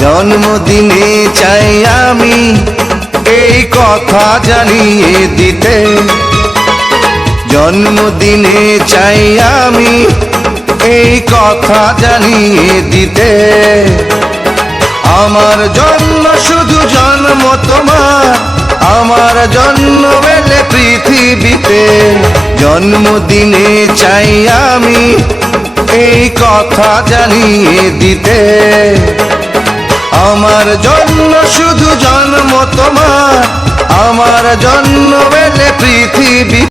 জন্মদিনে চাই আমি এই কথা জানিয়ে দিতে, জন্মদিনে চাই আমি এই কথা জানিয়ে দিতে। আমার জন্য শুধু জন্ম তোমার, আমার জন্ম এলে পৃথিবীতে। জন্মদিনে চাই আমি এই কথা জানিয়ে দিতে। আমার জন্য শুধু জন্ম তোমার, আমার জন্ম এলে পৃথিবী।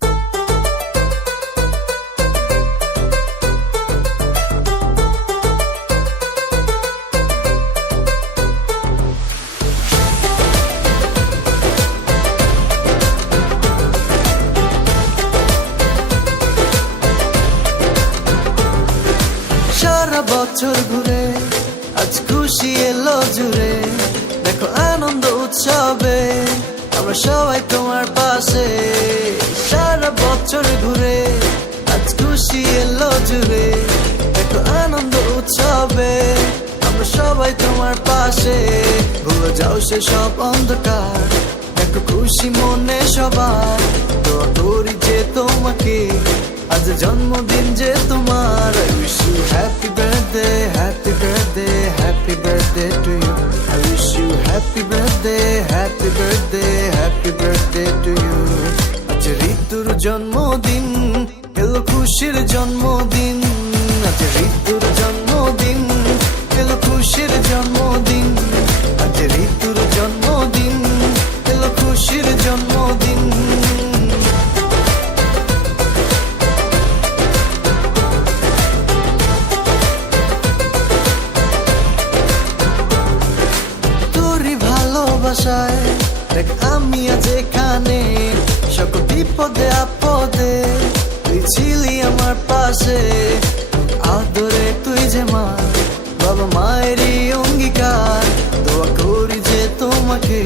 সারা বছর ঘুরে আজ খুশি এলো জুড়ে, দেখো আনন্দ উৎসবে আমরা সবাই তোমার পাশে। সারা বছর ঘুরে আজ খুশি এলো জুড়ে, দেখো আনন্দ উৎসবে আমরা সবাই তোমার পাশে। ভুলে যাও সে সব অন্ধকার, দেখো খুশি মনে সবার। দোয়া করি যে তোমাকে আজ জন্মদিন যে তোমার। I wish you happy birthday, happy birthday, happy birthday to you. I wish you happy birthday, happy birthday, happy birthday to you. আজ ঋতুর জন্মদিন এলো খুশির জন্মদিন, আজ ঋতুর জন্মদিন এলো খুশির জন্মদিন, আজ ঋতুর জন্মদিন এলো খুশির জন্মদিন। দেখ আমি আজ এখানে, সকল বিপদে আপদে তুই ছিলি আমার পাশে। আদরে তুই যে মা, বাবা মায়েরই অঙ্গীকার। দোয়া করি যে তোমাকে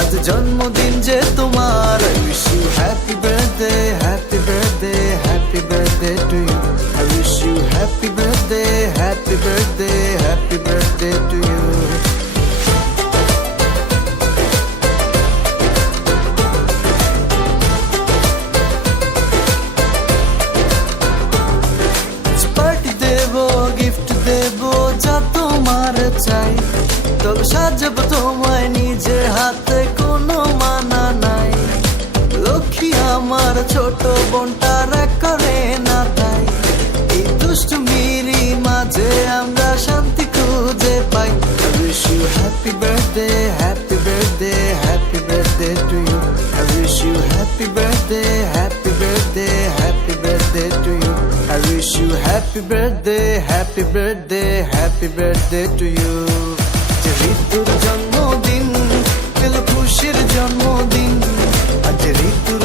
আজ জন্মদিন যে তোমার। I wish you happy birthday, happy birthday, happy birthday to you. I wish you happy birthday, happy birthday, happy birthday to you. চাই তবে সাজাবো তোমায় নিজের হাতে, কোনো মানা নাই। লক্ষ্মী আমার ছোট বোনটা রাগ করে না তাই, এই দুষ্টুমিরি মাঝে আমরা শান্তি খুঁজে পাই। I wish you happy birthday, happy birthday, happy birthday to you. I wish you happy birthday, happy birthday, happy birthday to you. I wish you happy birthday, happy birthday, happy birthday to you. যে ঋতুর জন্মদিন এলো খুশির জন্মদিন, আজ ঋতুর